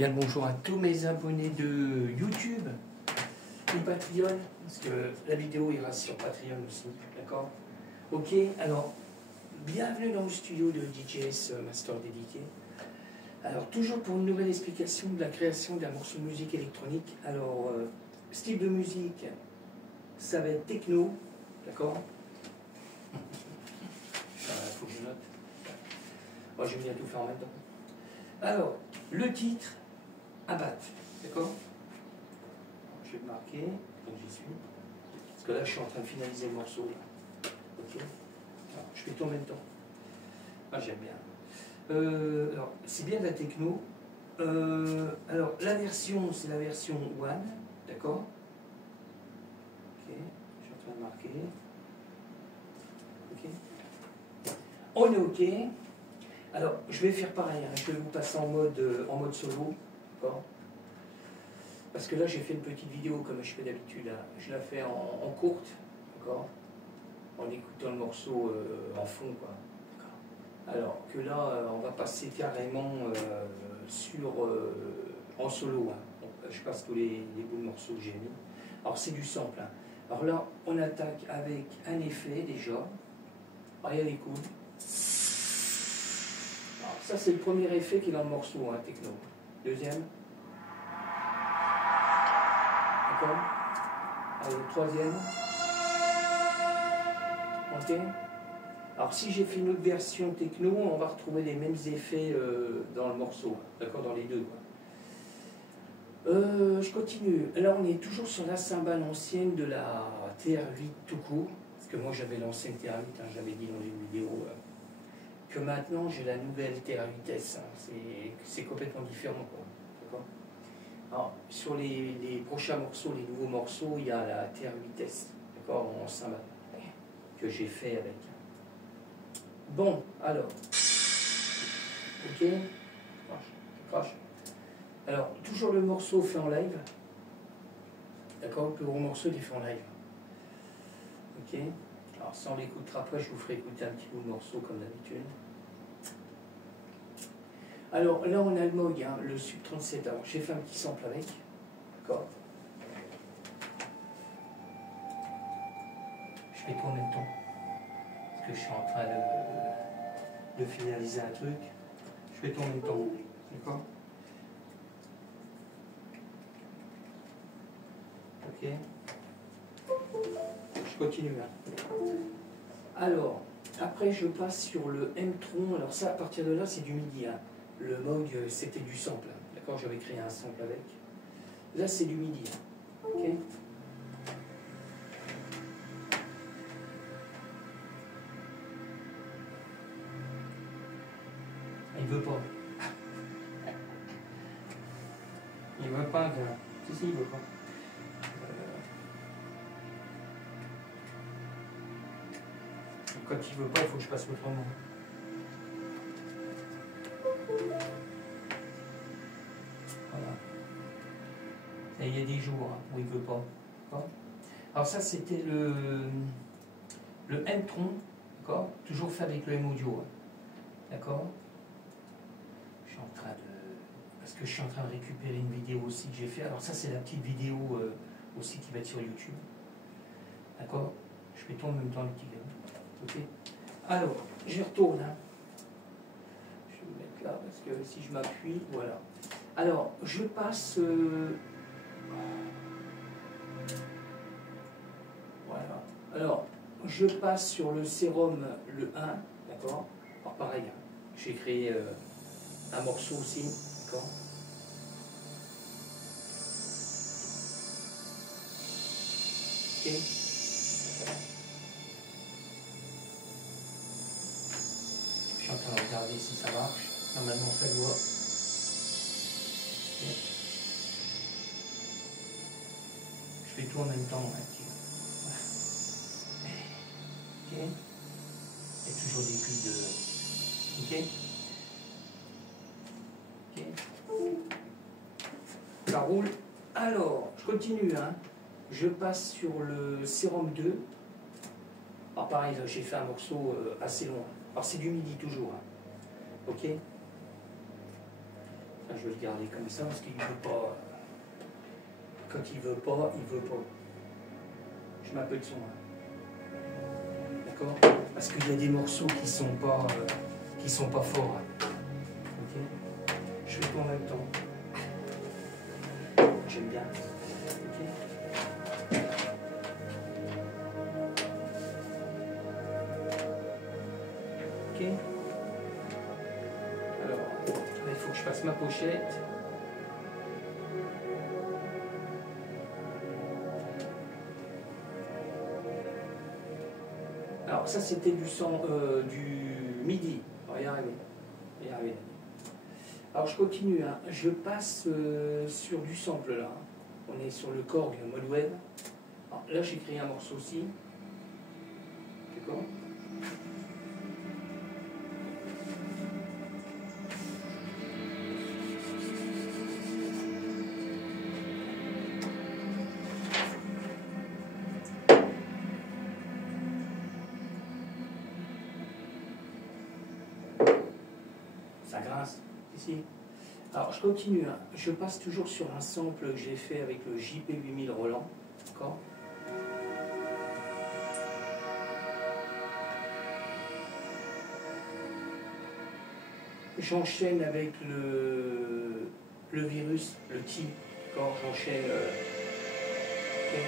Bien le bonjour à tous mes abonnés de YouTube et Patreon, parce que la vidéo ira sur Patreon aussi, d'accord? Ok, alors, bienvenue dans le studio de DJS Master Dédié. Alors, toujours pour une nouvelle explication de la création d'un morceau de musique électronique. Alors, style de musique, ça va être techno, d'accord? Faut que je note. Moi, j'aime bien tout faire en même temps. Alors, le titre, Abat, d'accord? Je vais le marquer, donc j'y suis. Parce que là, je suis en train de finaliser le morceau. Là. Ok. Alors, je fais tout en même temps. Ah, j'aime bien. Alors, c'est bien de la techno. Alors, la version, c'est la version One, d'accord? Ok, je suis en train de marquer. Ok. On est ok. Alors, je vais faire pareil, hein. Je vais vous passer en mode solo, d'accord? Parce que là, j'ai fait une petite vidéo comme je fais d'habitude. Je la fais en courte, d'accord? En écoutant le morceau en fond, quoi. Alors que là, on va passer carrément en solo. Hein. Je passe tous les bouts de morceaux que j'ai mis. Alors, c'est du sample. Hein. Alors là, on attaque avec un effet déjà. Regardez les coudes. Alors, ça, c'est le premier effet qui est dans le morceau, hein, techno. Deuxième. D'accord. Allez, le troisième. Ok. Alors si j'ai fait une autre version techno, on va retrouver les mêmes effets dans le morceau, d'accord, dans les deux. Je continue. Là on est toujours sur la cymbale ancienne de la TR8 tout court, parce que moi j'avais l'ancienne TR8, hein, j'avais dit dans une vidéo que maintenant j'ai la nouvelle TR8S, hein, c'est complètement différent, quoi. Alors, sur les prochains morceaux, les nouveaux morceaux, il y a la TR8S, d'accord, en cymbale, que j'ai fait avec. Bon, alors, ok, je crache. Alors, toujours le morceau fait en live, d'accord, le plus gros morceau il est fait en live, ok. Alors, ça on l'écoutera après, je vous ferai écouter un petit bout de morceau comme d'habitude. Alors, là on a le Moog, hein, le Sub 37, alors j'ai fait un petit sample avec, d'accord. Je fais tout en même temps, parce que je suis en train de finaliser un truc, je fais tout en même temps, d'accord. Ok. Je continue là. Alors, après je passe sur le M-Tron. Alors ça, à partir de là, c'est du MIDI. Hein. Le Moog, c'était du sample. Hein. D'accord, j'avais créé un sample avec. Là, c'est du MIDI. Hein. Ok. Il veut pas. Il veut pas. Si, il veut pas. Quand il veut pas, il faut que je passe autrement. Voilà. Et il y a des jours hein, où il veut pas. Alors ça, c'était le M-Tron, d'accord, toujours fait avec le M-Audio, d'accord. Je suis en train de... Parce que je suis en train de récupérer une vidéo aussi que j'ai fait. Alors ça, c'est la petite vidéo aussi qui va être sur YouTube, d'accord. Je fais tout en même temps le petit gars. Ok. Alors, je retourne. Hein. Je vais me mettre là parce que si je m'appuie, voilà. Alors, je passe... Voilà. Alors, je passe sur le sérum, le 1, d'accord. Alors pareil, hein. J'ai créé un morceau aussi, d'accord. Ok. Je suis en train de regarder si ça marche. Normalement, ça doit. Okay. Je fais tout en même temps. Hein. Ok. Il y a toujours des pics de... Ok. Ok. Ça roule. Alors, je continue. Hein. Je passe sur le sérum 2. Alors pareil, j'ai fait un morceau assez long. Alors c'est du MIDI toujours. Hein. Ok. Enfin, je vais le garder comme ça parce qu'il ne veut pas. Quand il veut pas, il veut pas. Je mets un peu de son. Hein. D'accord? Parce qu'il y a des morceaux qui sont pas forts. Hein. Ok? Je fais tout en même temps. J'aime bien. Ok? Ok? Alors, il faut que je fasse ma pochette. Alors ça c'était du midi. On va y arriver. On va y arriver. Alors je continue, hein. Je passe sur du sample là. On est sur le Korg mode web. Alors, là j'ai créé un morceau aussi. D'accord? Ça grince ici. Alors je continue, hein. Je passe toujours sur un sample que j'ai fait avec le JP8000 Roland. D'accord? J'enchaîne avec le virus, le T. D'accord? J'enchaîne. Okay.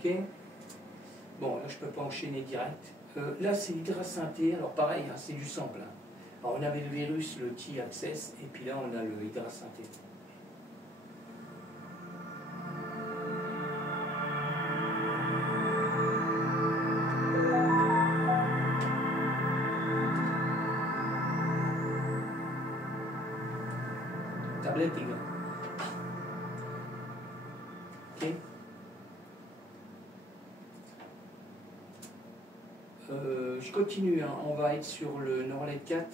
Ok. Bon, là je peux pas enchaîner direct. Là c'est l'hydrasynthé, alors pareil, hein, c'est du sample. Hein. Alors on avait le virus, le T-Access, et puis là on a le hydrasynthé. Tablette, les gars. Ok. Je continue, hein. On va être sur le Norlet 4.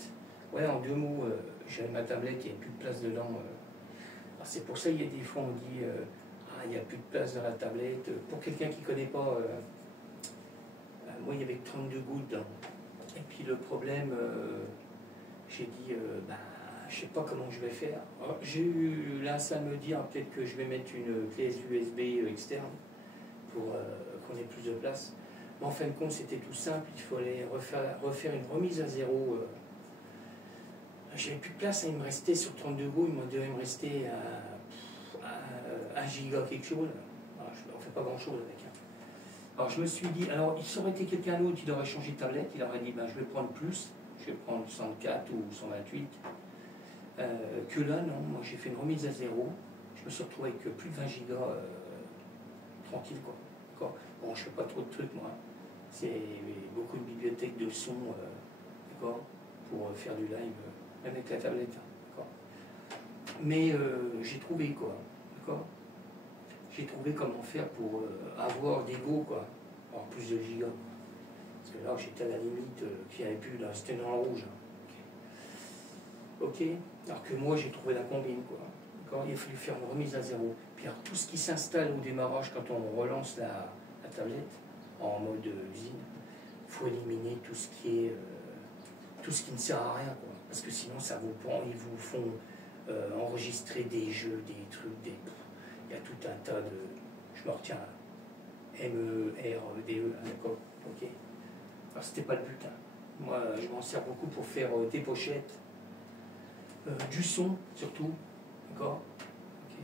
Ouais, en deux mots, j'avais ma tablette, il n'y avait plus de place dedans. C'est pour ça qu'il y a des fois on dit ah, il n'y a plus de place dans la tablette. Pour quelqu'un qui ne connaît pas, moi il y avait 32 gouttes dedans. Et puis le problème, j'ai dit bah, je ne sais pas comment je vais faire. J'ai eu l'instinct de me dire peut-être que je vais mettre une clé USB externe pour qu'on ait plus de place. Mais en fin de compte, c'était tout simple, il fallait refaire une remise à zéro. J'avais plus de place, hein, il me restait sur 32 gouttes, il devait me rester 1 giga quelque chose. Alors, on ne fait pas grand chose avec. Hein. Alors je me suis dit, alors il aurait été quelqu'un d'autre, il aurait changé de tablette, il aurait dit ben, je vais prendre plus, je vais prendre 104 ou 128. Que là, non, moi j'ai fait une remise à zéro, je me suis retrouvé avec plus de 20 gigas tranquille quoi. Bon, je fais pas trop de trucs moi, c'est beaucoup de bibliothèques de son, d'accord, pour faire du live, même avec la tablette, d'accord. Mais j'ai trouvé quoi, d'accord. J'ai trouvé comment faire pour avoir des go quoi, en plus de gigas. Parce que là j'étais à la limite qu'il n'y avait plus, là c'était dans le rouge. Ok, alors que moi j'ai trouvé la combine quoi. Il a fallu faire une remise à zéro. Puis alors, tout ce qui s'installe au démarrage quand on relance la tablette en mode usine, il faut éliminer tout ce qui est tout ce qui ne sert à rien quoi. Parce que sinon ça vous prend, ils vous font enregistrer des jeux, des trucs, il y a tout un tas de. Je me retiens MERDE, d'accord, ok. Alors c'était pas le but. Hein. Moi je m'en sers beaucoup pour faire des pochettes, du son surtout. D'accord. Okay.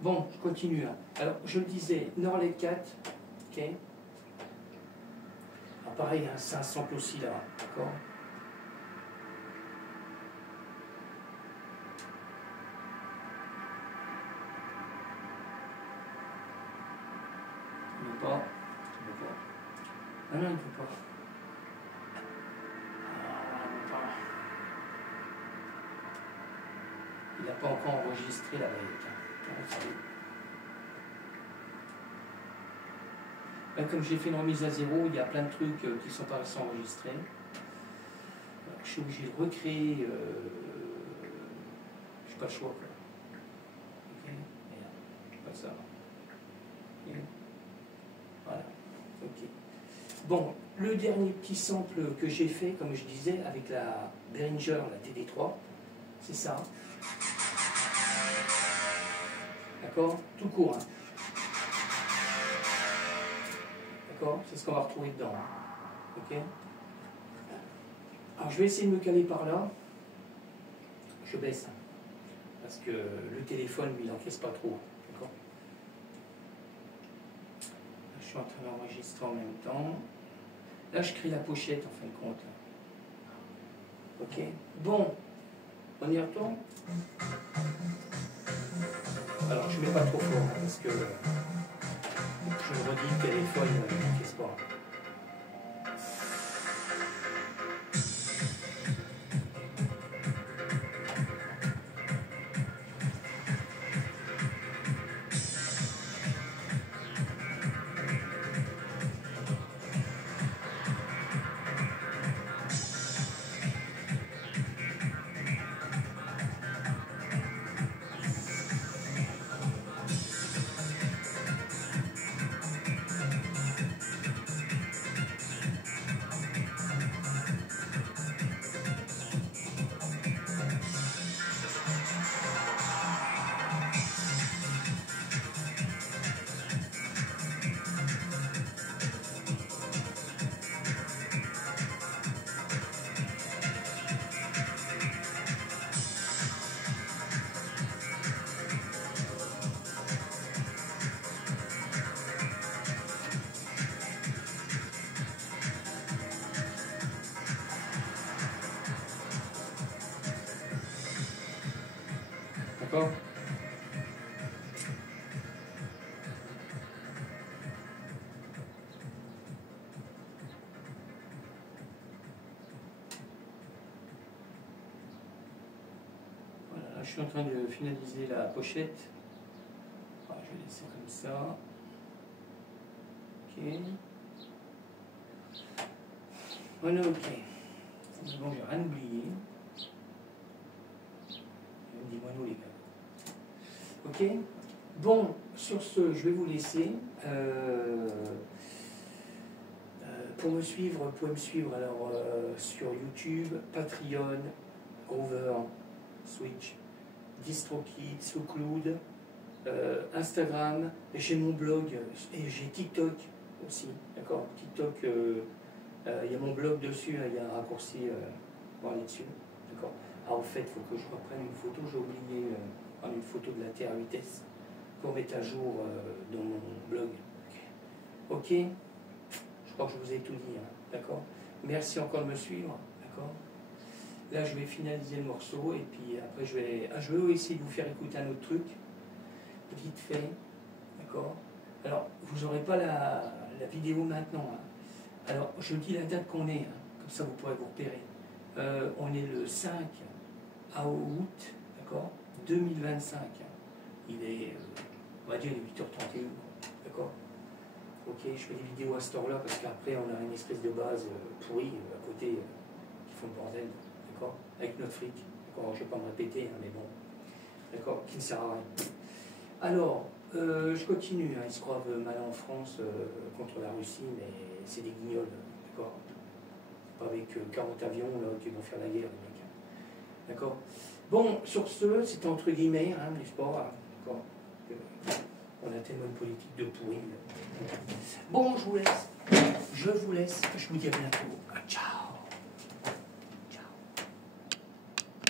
Bon, je continue. Hein. Alors, je le disais, Norlet 4. Ok. Alors, pareil, hein, c'est un sample aussi là. D'accord. Il ne veut pas. Il ne veut pas. Ah non, il ne veut pas. Il n'a pas encore enregistré la veille. Comme j'ai fait une remise à zéro, il y a plein de trucs qui ne sont pas restés enregistrés. Alors, je suis obligé de recréer. Je n'ai pas le choix. Quoi. ça. Et voilà, ok. Bon, le dernier petit sample que j'ai fait, comme je disais, avec la Behringer, la TD3, c'est ça. D'accord? Tout court. Hein. D'accord? C'est ce qu'on va retrouver dedans. Hein. Ok? Alors je vais essayer de me caler par là. Je baisse. Hein, parce que le téléphone, lui, il n'encaisse pas trop. D'accord? Je suis en train d'enregistrer en même temps. Là, je crée la pochette, en fin de compte. Ok? Bon, on y retourne? Alors, je ne mets pas trop fort, hein, parce que je le redis, le téléphone, il n'encaisse pas. D'accord? Voilà, là, je suis en train de finaliser la pochette. Voilà, je vais laisser comme ça. Ok. Voilà, ok. Bon, j'ai rien oublié. Dis-moi nous les gars. Ok. Bon, sur ce, je vais vous laisser. Pour me suivre, vous pouvez me suivre alors sur YouTube, Patreon, Grover, Switch, DistroKid, SoundCloud, Instagram, et j'ai mon blog et j'ai TikTok aussi, d'accord. TikTok, il y a mon blog dessus, il y a un raccourci pour aller dessus, d'accord. Ah, en fait, il faut que je reprenne une photo, j'ai oublié prendre une photo de la TR8S pour mettre à jour dans mon blog. Ok, je crois que je vous ai tout dit, hein, d'accord. Merci encore de me suivre, d'accord. Là, je vais finaliser le morceau et puis après, je vais essayer de vous faire écouter un autre truc, vite fait, d'accord. Alors, vous n'aurez pas la vidéo maintenant. Hein. Alors, je dis la date qu'on est, hein, comme ça vous pourrez vous repérer. On est le 5 août, d'accord, 2025. Il est, on va dire, il est 8h31, d'accord. Ok, je fais des vidéos à cette heure-là parce qu'après, on a une espèce de base pourrie à côté qui font le bordel, d'accord, avec notre fric. D'accord, je ne vais pas me répéter, hein, mais bon, d'accord, qui ne sert à rien. Alors, je continue, hein, ils se croient mal en France contre la Russie, mais c'est des guignols, d'accord. Pas avec 40 avions là, qui vont faire la guerre, les mecs. D'accord. Bon, sur ce, c'est entre guillemets, hein, n'est-ce pas, d'accord. On a tellement une politique de pourri. Bon, je vous laisse, je vous dis à bientôt. Ciao.